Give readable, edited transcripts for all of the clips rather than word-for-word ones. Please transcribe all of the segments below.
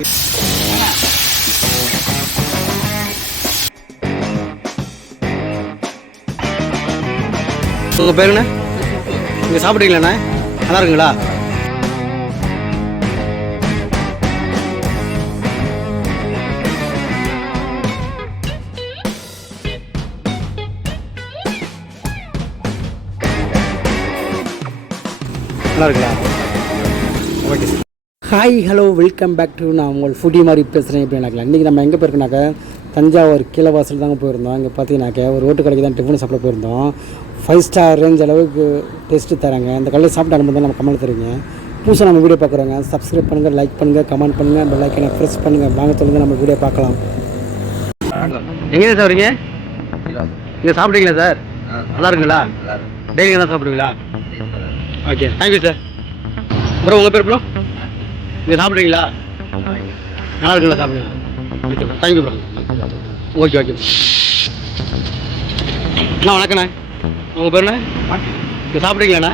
உங்கள் பேருண்ணே? நீங்கள் சாப்பிட்றீங்களாண்ணே? நல்லா இருக்குங்களா? நல்லா இருக்குங்களா? Okay. Hi hello welcome back to நான் உங்கள் ஃபுட்டி மாதிரி பேசுகிறேன். எப்படி நினைக்கலாம். இன்றைக்கி நம்ம எங்கே போயிருக்கோனாக்கா தஞ்சாவூர் கீழே வாசல் தாங்க போயிருந்தோம். இங்கே பார்த்தீங்கன்னாக்கா ஒரு ரோட்டு கடைக்கு தான் டிஃபன் சாப்பிட போயிருந்தோம். 5 ஸ்டார் ரேஞ்ச் அளவுக்கு டேஸ்ட்டு தராங்க. இந்த கடையில் சாப்பிட்டு அனுப்பி நம்ம கமெண்ட் தருவீங்க. புதுசாக நம்ம வீடியோ பார்க்குறோங்க. சப்ஸ்கிரைப் பண்ணுங்கள், லைக் பண்ணுங்கள், கமெண்ட் பண்ணுங்கள், அந்த லைக்கனை ப்ரெஸ் பண்ணுங்கள். வாங்க சொல்லுங்கள், நம்ம வீடியோ பார்க்கலாம். எங்கே சார் வரீங்க? நீங்கள் சாப்பிட்றீங்களா சார்? நல்லா இருக்குங்களா? டெய்லி தான் சாப்பிடுவீங்களா? Okay, thank you sir. ப்ரோ உங்கள் பேர் ப்ரோ? நீங்கள் சாப்பிட்றீங்களா? நல்லா இருக்குங்களா? சாப்பிடுங்க. Thank you bro. Okay okay. அண்ணா வணக்கண்ணே. உங்கள் பேருண்ணே? நீங்கள் சாப்பிட்றீங்களாண்ணா?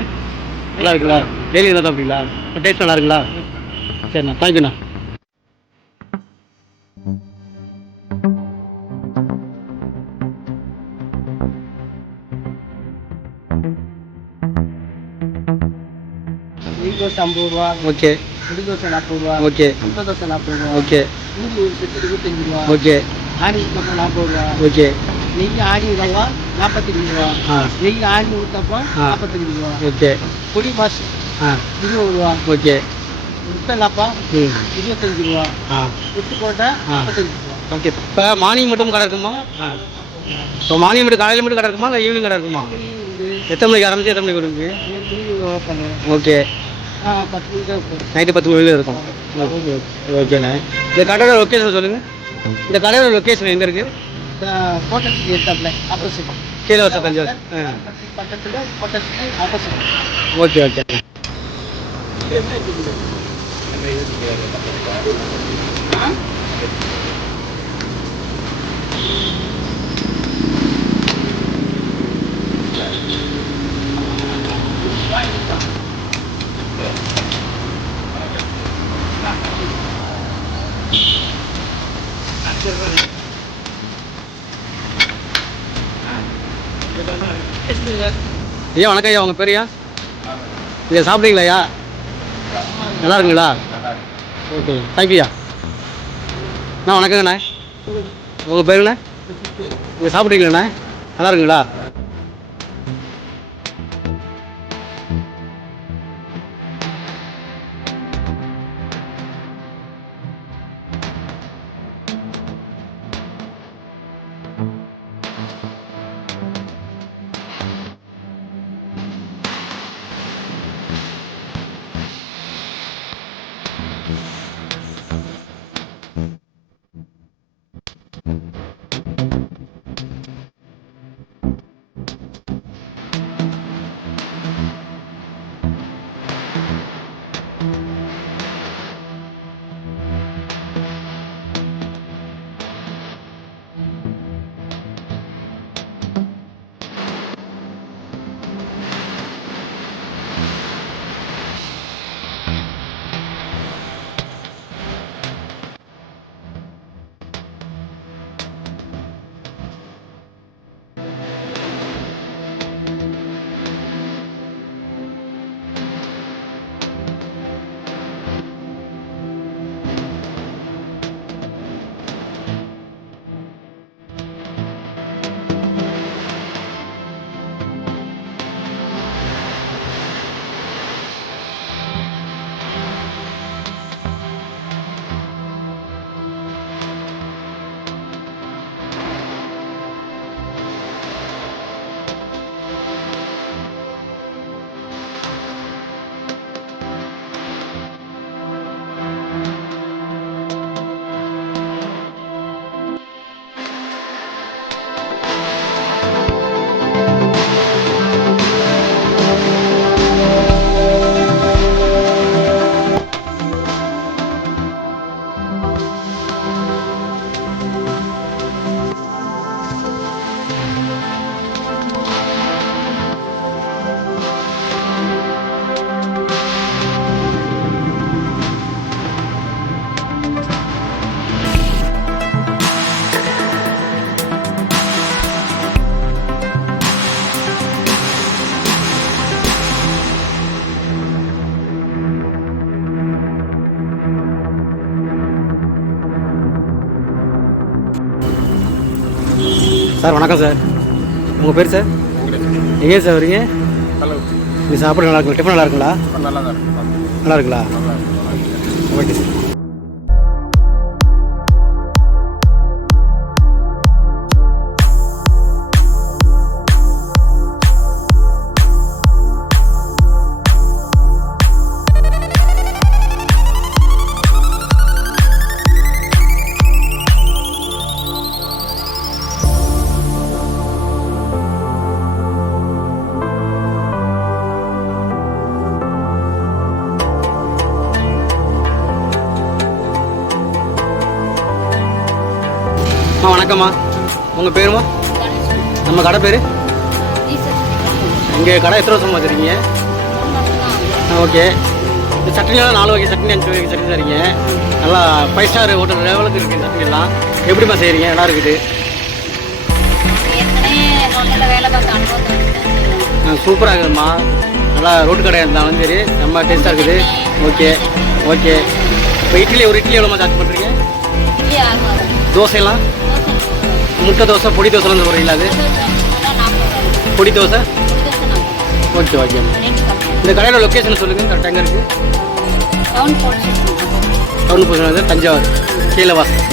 நல்லா இருக்குங்களா? டெய்லி என்ன சாப்பிட்றீங்களா? டேஸ்ட் நல்லா இருக்குங்களா? சரிண்ணா, தேங்க்யூண்ணா. தோசை 50 ரூபா. ஓகே. முடி தோசை 40 ரூபா. ஓகே. முட்டை தோசை 40 ரூபா. ஓகே. பூரி ஒரு செட்டு 25 ரூபா. ஓகே. ஆணி ஊத்தப்பம் 40 ரூபா. ஓகே. நெய் ஆணி ரவா 45 ரூபா. நெய் ஆணி ஊத்தப்பம் 45 ரூபா. ஓகே. பொடி மாசு 20 ரூபா. ஓகே. முட்டைலாப்பா 25 ரூபா. புட்டுக்கோட்டை 35 ரூபா. ஓகே. இப்போ மார்னிங் மட்டும் கடை இருக்குமா? இப்போ மார்னிங் மட்டும் காலையில் மட்டும் கடை இருக்குமா இல்லை ஈவினிங் கடை இருக்குமா? எத்தனை மணிக்கு ஆரம்பிச்சு எத்தனை மணிக்கு வருவீங்க? ஓகே. 10 மணிக்கு நைட்டு 10 மணியில் இருக்கும். ஓகேண்ணே. இந்த கடையோட லொக்கேஷன் சொல்லுங்கள். இந்த கடையோட லொக்கேஷன் எங்கே இருக்குது? கோட்டத்துக்கு எடுத்தாப்புல ஆப்போசிட். கீழே வச்ச தஞ்சாவூர். பக்கத்தில் கோட்டத்துக்கு ஆப்போசிட். Okay okay. ஐயா வணக்கம் ஐயா. உங்கள் பேரையா? நீங்கள் சாப்பிட்றீங்களா ஐயா? நல்லா இருக்குங்களா? ஓகே, தேங்க்யூயா. அண்ணா வணக்கங்கண்ணே. உங்கள் பேருண்ணே? நீங்கள் சாப்பிட்றீங்களாண்ணே? நல்லா இருக்குங்களா? சார் வணக்கம் சார். உங்கள் பேர் சார்? எங்கே சார் வரீங்க? நீங்கள் சாப்பிட நல்லா இருக்குங்களா? டிஃபன் நல்லா இருக்குங்களா? நல்லா இருக்குங்களா? Okay sir. வணக்கம்மா. உங்கள் பேருமா? நம்ம கடை பேர்? இங்கே கடை எத்தனை வருஷமாக வச்சுருக்கீங்க? ஓகே. இந்த சட்னிலாம் 4 வகை சட்னி 5 வகை சட்னி தரீங்க. நல்லா 5 ஸ்டார் ஹோட்டல் லெவலுக்கு இருக்குது சட்னிலாம். எப்படிம்மா செய்கிறீங்க? நல்லா இருக்குது. சூப்பராக இருக்குதும்மா. நல்லா ரோட்டு கடையாக இருந்தாலும் சரி நம்ம டேஸ்ட்டாக இருக்குது. Okay okay. இப்போ ஒரு இட்லி எவ்வளோமா சார்ஜ் பண்ணுறீங்க? தோசையெல்லாம் முட்டை தோசை பொடி தோசைலாம் போகிறீங்களா? அது பொடி தோசை. Okay okay. இந்த கடையோட லொக்கேஷன் சொல்லுங்கள். கரெக்டாக எங்கே இருக்குது? டவுன் போச்சு தஞ்சாவூர் கீழவாசல்.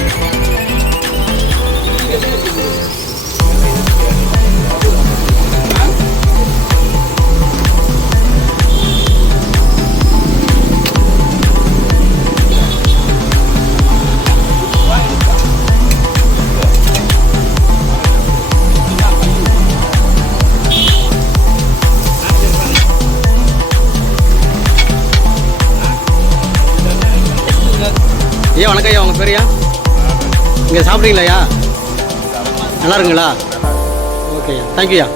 ஐயா வணக்கம் ஐயா. உங்கள் பேரையா? இங்கே சாப்பிட்றீங்களாயா? நல்லா இருக்குங்களா? ஓகே ஐயா. தேங்க்யூயா.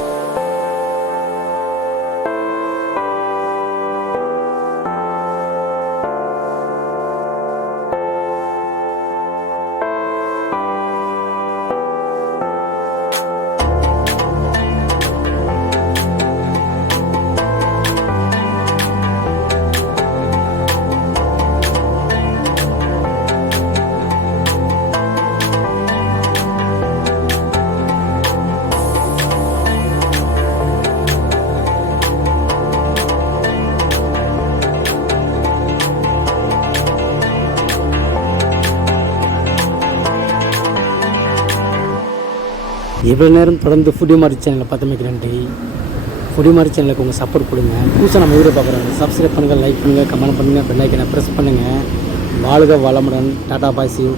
இவ்வளோ நேரம் தொடர்ந்து ஃபுடி மாரி சேனலில் பார்த்தமைக்கு நன்றி. ஃபுடி மாரி சேனலுக்கு உங்கள் சப்போர்ட் கொடுங்க. புதுசாக நம்ம வீடியோ பார்க்குறோங்க. சப்ஸ்கிரைப் பண்ணுங்கள், லைக் பண்ணுங்கள், கமெண்ட் பண்ணுங்கள், பெல் ஐக்கனை ப்ரெஸ் பண்ணுங்கள். வாழ்க வளமுடன். டாடா பாய், சி யூ.